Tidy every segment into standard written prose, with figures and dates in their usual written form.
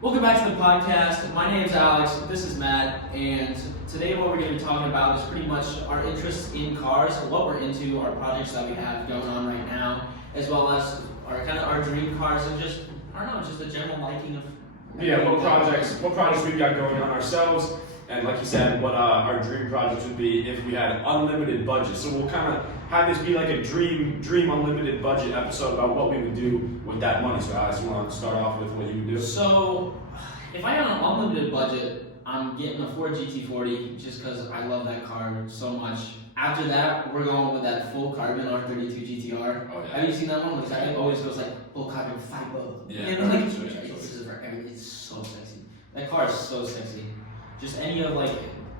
Welcome back to the podcast. My name is Alex, this is Matt, and today what we're going to be talking about is pretty much our interests in cars, what we're into, our projects that we have going on right now, as well as our dream cars and just, I don't know, just a general liking of... Yeah, what projects we've got going on ourselves, and like you said, what our dream projects would be if we had unlimited budget. So we'll kind of have this be like a dream unlimited budget episode about what we would do with that money. So Alex, you want to start off with what you would do? So, if I had an unlimited budget, I'm getting a Ford GT40 just because I love that car so much. After that, we're going with that full carbon R32 GTR. Oh, yeah. Have you seen that one? Because it always goes like full carbon fiber. Yeah. And like, this is for everything. It's so sexy. That car is so sexy. Just any of like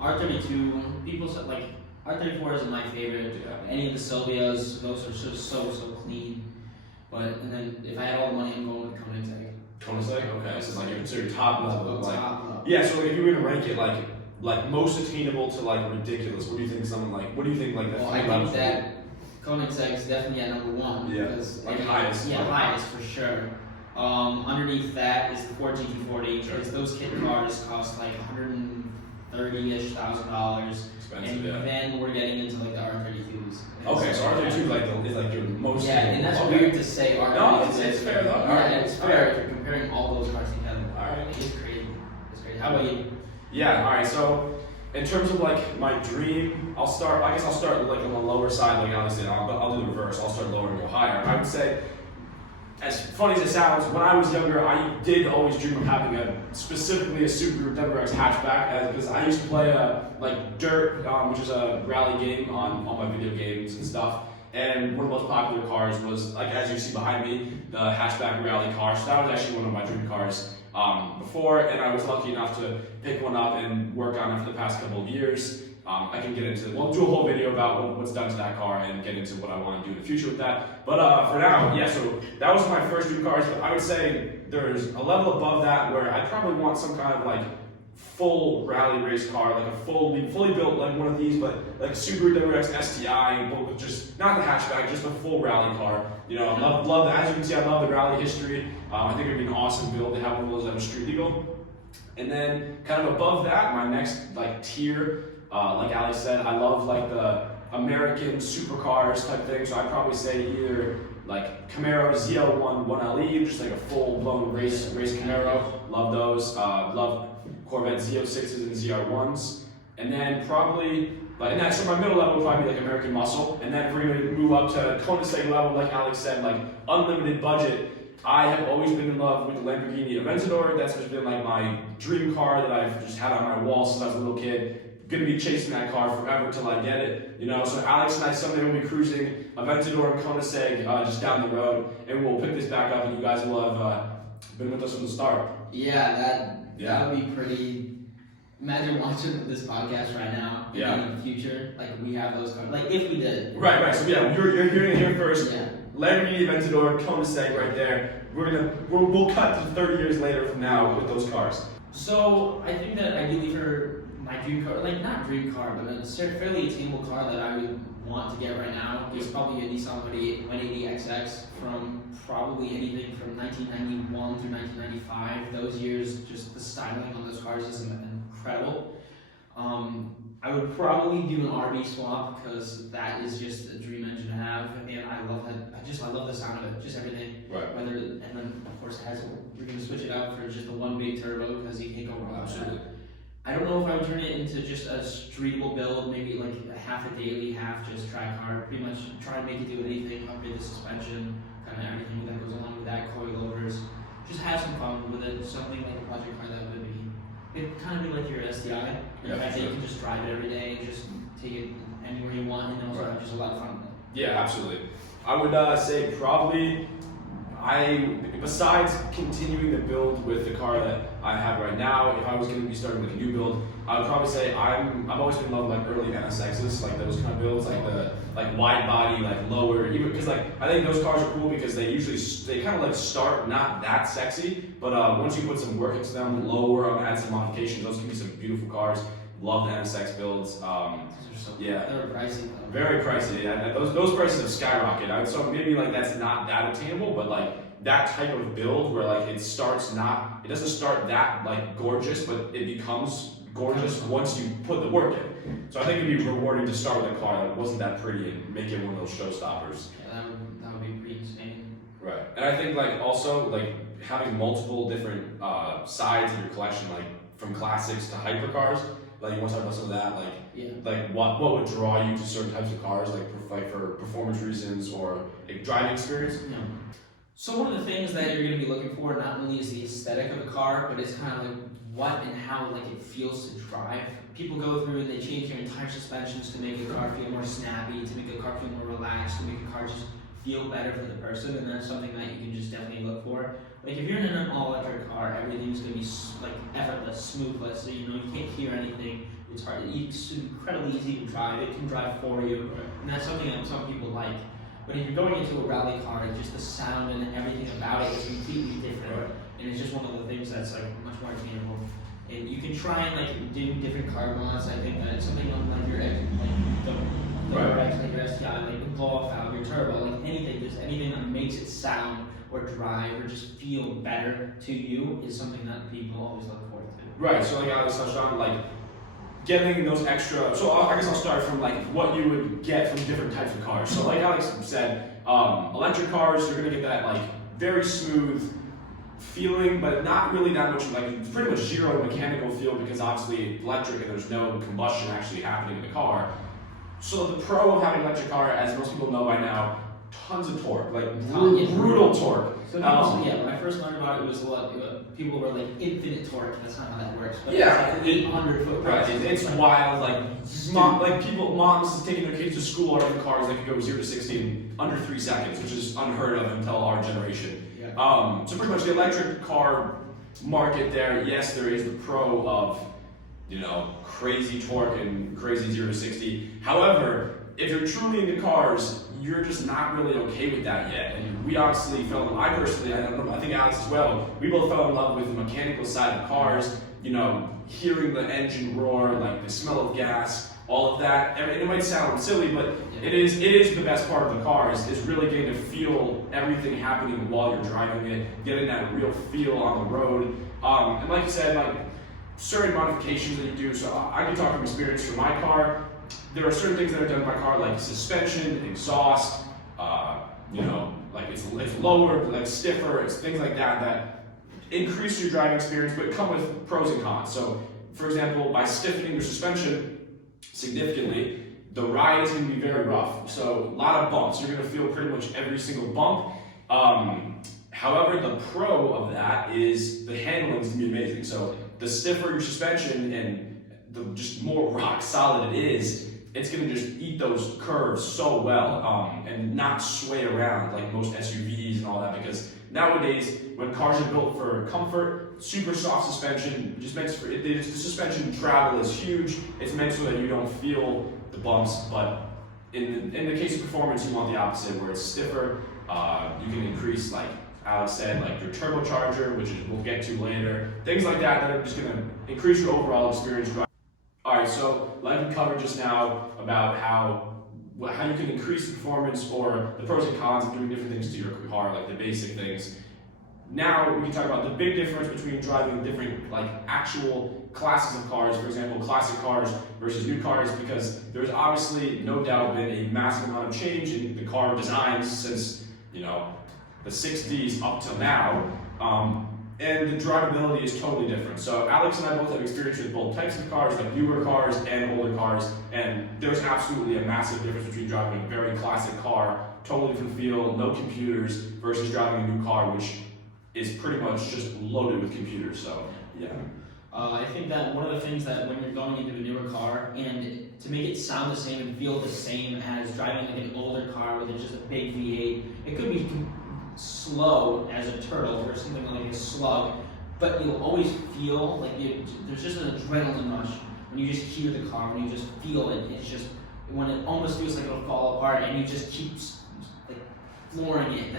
R32, people said like R34 is my favorite. Yeah. Any of the Silvias, those are just so clean. And then if I had all the money, I'm going with Koenigsegg. Koenigsegg? Okay, so it's like your top level. Top level. Yeah, so if you were gonna rank it like most attainable to like ridiculous, what do you think that? Well, I think that Koenigsegg is definitely at number one. Yeah, Because like highest. Yeah, highest for sure. Underneath that is the Ford GT40 because those kit cars cost like $130,000-ish. Expensive, And then we're getting into like the R32s. Okay, so R32 is like your most. Yeah, and that's okay. weird to say R32. No, it's fair though. Yeah, Alright. it's fair if you're comparing all those cars together. Alright. It's crazy. It's crazy. How about you? Yeah, alright, so in terms of like my dream, I guess I'll start like on the lower side, like Alex did, but I'll do the reverse. I'll start lower and go higher. I would say, as funny as it sounds, when I was younger, I did always dream of having specifically a Subaru WRX hatchback, because I used to play like Dirt, which is a rally game on all my video games and stuff. And one of the most popular cars was, like as you see behind me, the hatchback rally car. So that was actually one of my dream cars before, and I was lucky enough to pick one up and work on it for the past couple of years. I can get into, we'll do a whole video about what's done to that car and get into what I want to do in the future with that. But for now, yeah, so that was my first dream cars. But I would say there's a level above that where I probably want some kind of like full rally race car, like a fully built like one of these, but like Subaru WRX STI, but with just not the hatchback, just a full rally car. You know, I love that. As you can see, I love the rally history. I think it'd be an awesome build to have one of those that was street legal. And then kind of above that, my next like tier, like Alex said, I love like the American supercars type thing. So I'd probably say either like Camaro ZL1 1LE, just like a full blown race Camaro. Love those. Love Corvette Z06s and ZR1s. And then probably so my middle level would probably be like American Muscle. And then if we're gonna move up to Koenigsegg level, like Alex said, like unlimited budget. I have always been in love with the Lamborghini Aventador. That's just been like my dream car that I've just had on my wall since I was a little kid. Gonna be chasing that car forever till I get it, you know. So Alex and I someday will be cruising Aventador and Koenigsegg just down the road, and we'll pick this back up, and you guys will have been with us from the start. Yeah, that would be pretty. Imagine watching this podcast right now. Yeah. In the future, like we have those cars. Like if we did. Right. So yeah, you're hearing it here first. Yeah. Lamborghini Aventador, Koenigsegg right there. We'll cut to 30 years later from now with those cars. So I think that ideally for my dream car, like not dream car, but a fairly attainable car that I would want to get right now is probably a Nissan 180XX from probably anything from 1991 through 1995. Those years, just the styling on those cars is incredible. I would probably do an RV swap because that is just a dream engine to have, and I love it. I love the sound of it, just everything. Right. And then of course we're gonna switch it out for just the one big turbo because you can't go wrong with that. I don't know if I would turn it into just a streetable build, maybe like a half a daily, half just track car. Pretty much try and make it do anything, upgrade the suspension, kind of everything that goes along with that, coilovers. Just have some fun with it. Something like a project car that would be. It'd kind of be like your STI. Yeah, In fact, sure. you can just drive it every day and just take it anywhere you want, and also have just a lot of fun with it. Yeah, absolutely. I would say probably besides continuing the build with the car that I have right now, if I was going to be starting with a new build, I would probably say I've always been in love with like early NSXs, like those kind of builds, like the wide body, like lower, even because like I think those cars are cool because they kind of like start not that sexy, but once you put some work into them, lower them, add some modifications, those can be some beautiful cars. Love the NSX builds. Yeah. They're pricey though. Very pricey. Yeah. Those prices have skyrocketed. So maybe like that's not that attainable, but like that type of build where like it doesn't start that like gorgeous, but it becomes gorgeous once you put the work in. So I think it'd be rewarding to start with a car that wasn't that pretty and make it one of those showstoppers. Yeah, that would be pretty insane. Right. And I think like also like having multiple different sides of your collection, like from classics to hypercars. Like you want to talk about some of that, like Yeah. like what would draw you to certain types of cars, like for performance reasons or like driving experience? Yeah. So one of the things that you're going to be looking for not only is the aesthetic of the car, but it's kind of like what and how like it feels to drive. People go through and they change their entire suspensions to make the car feel more snappy, to make the car feel more relaxed, to make the car just feel better for the person, and that's something that you can just definitely look for. Like if you're in an all-electric car, everything's gonna be like effortless, smoothless. So you can't hear anything. It's hard. It's incredibly easy to drive. It can drive for you, and that's something that some people like. But if you're going into a rally car, just the sound and everything about it is completely different, and it's just one of the things that's like much more attainable. And you can try and like do different car mods. I think that something like your like your STI, like the blow off valve, your turbo, like anything that makes it sound or drive or just feel better to you is something that people always look forward to. Right. So like Alex touched on, like getting those extra. So I guess I'll start from like what you would get from different types of cars. So like Alex said, electric cars, you're gonna get that like very smooth feeling, but not really that much, like pretty much zero mechanical feel because obviously electric and there's no combustion actually happening in the car. So the pro of having an electric car, as most people know by now, tons of torque, like brutal torque. So when I first learned about it, it was people were like infinite torque. That's not how that works. But Yeah, it's like 800 foot. Right, it's wild. Moms taking their kids to school are in cars that can go 0 to 60 in under 3 seconds, which is unheard of until our generation. Yeah. So pretty much the electric car market there, yes, there is the pro of, crazy torque and crazy 0 to 60. However, if you're truly into cars, you're just not really okay with that yet. And we obviously I personally, I think Alex as well, we both fell in love with the mechanical side of cars, hearing the engine roar, like the smell of gas, all of that. And it might sound silly, but it is the best part of the car is really getting to feel everything happening while you're driving it, getting that real feel on the road. And like you said, like certain modifications that you do. So I can talk from experience for my car. There are certain things that are done in my car, like suspension, exhaust, like it's lower, like stiffer, it's things like that increase your driving experience, but come with pros and cons. So, for example, by stiffening your suspension significantly, the ride is going to be very rough. So, a lot of bumps. You're going to feel pretty much every single bump. However, the pro of that is the handling is going to be amazing. So, the stiffer your suspension and the just more rock solid it is, it's going to just eat those curves so well and not sway around like most SUVs and all that, because nowadays when cars are built for comfort, super soft suspension just makes for the suspension travel is huge. It's meant so that you don't feel the bumps, but in the case of performance, you want the opposite, where it's stiffer. You can increase, like Alex said, like your turbocharger, which we'll get to later, things like that are just going to increase your overall experience. Alright, so like we covered just now about how you can increase the performance or the pros and cons of doing different things to your car, like the basic things. Now we can talk about the big difference between driving different, like actual classes of cars, for example, classic cars versus new cars, because there's obviously no doubt been a massive amount of change in the car designs since, the 60s up till now. And the drivability is totally different. So Alex and I both have experience with both types of cars, like newer cars and older cars, and there's absolutely a massive difference between driving a very classic car, totally different feel, no computers, versus driving a new car, which is pretty much just loaded with computers. So yeah. I think that one of the things that when you're going into a newer car, and to make it sound the same and feel the same as driving like an older car with just a big V8, it could be slow as a turtle or something like a slug, but you'll always feel like there's just an adrenaline rush when you just hear the car, when you just feel it. It's just when it almost feels like it'll fall apart, and you just keep like flooring it.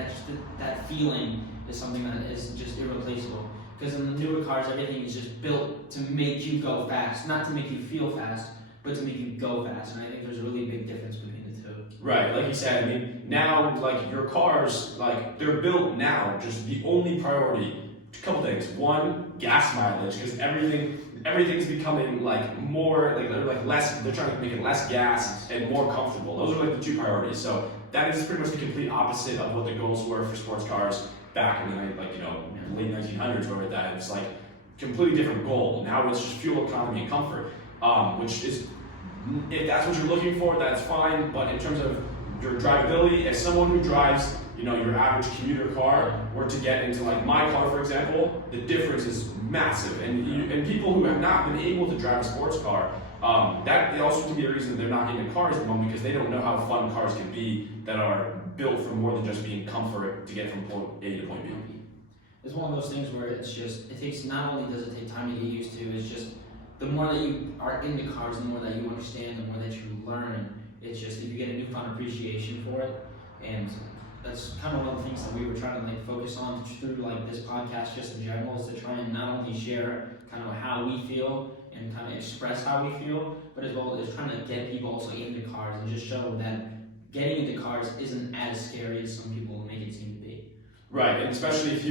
That feeling is something that is just irreplaceable. Because in the newer cars, everything is just built to make you go fast, not to make you feel fast, but to make you go fast. And I think there's a really big difference between the two. Right, like you said, I mean, now, like, your cars, like, they're built now, just the only priority, a couple things. One, gas mileage, because everything's becoming, like, more, like, they're, like, less, they're trying to make it less gas and more comfortable. Those are, like, the two priorities. So that is pretty much the complete opposite of what the goals were for sports cars back in the, like, late 1900s, where that it's, like, completely different goal. Now it's just fuel economy and comfort, which is, if that's what you're looking for, that's fine. But in terms of your drivability, as someone who drives, your average commuter car, or to get into like my car, for example, the difference is massive. And people who have not been able to drive a sports car, that also can be a reason they're not into cars at the moment, because they don't know how fun cars can be that are built for more than just being comfort to get from point A to point B. It's one of those things where it's just, it takes, not only does it take time to get used to, it's just, the more that you are into cars, the more that you understand, the more that you learn. It's just, you get a newfound appreciation for it. And that's kind of one of the things that we were trying to like focus on through like this podcast just in general, is to try and not only share kind of how we feel and kind of express how we feel, but as well as trying to get people also into cars and just show that getting into cars isn't as scary as some people make it seem to be. Right, and especially if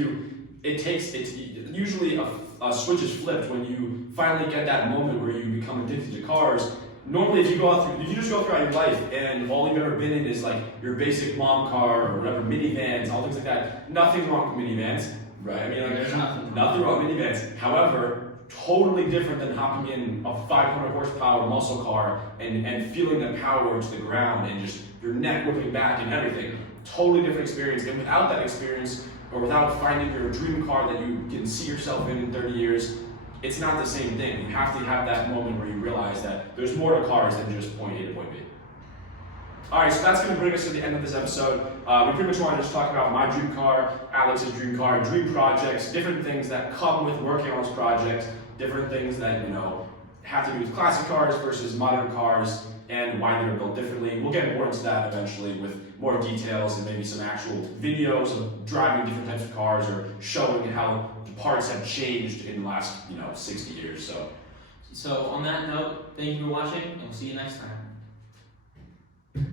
it's usually a switch is flipped when you finally get that moment where you become addicted to cars. Normally, if you just go throughout your life and all you've ever been in is like your basic mom car or whatever, minivans, all things like that. Nothing wrong with minivans, right? I mean, like, there's nothing wrong with minivans. However, totally different than hopping in a 500 horsepower muscle car and feeling the power to the ground and just your neck whipping back and everything. Totally different experience. And without that experience, or without finding your dream car that you can see yourself in 30 years, it's not the same thing. You have to have that moment where you realize that there's more to cars than just point A to point B. Alright, so that's going to bring us to the end of this episode. We pretty much want to just talk about my dream car, Alex's dream car, dream projects, different things that come with working on this project, different things that, have to do with classic cars versus modern cars, and why they're built differently. We'll get more into that eventually with more details and maybe some actual videos of driving different types of cars or showing how the parts have changed in the last 60 years. So on that note, thank you for watching, and we'll see you next time.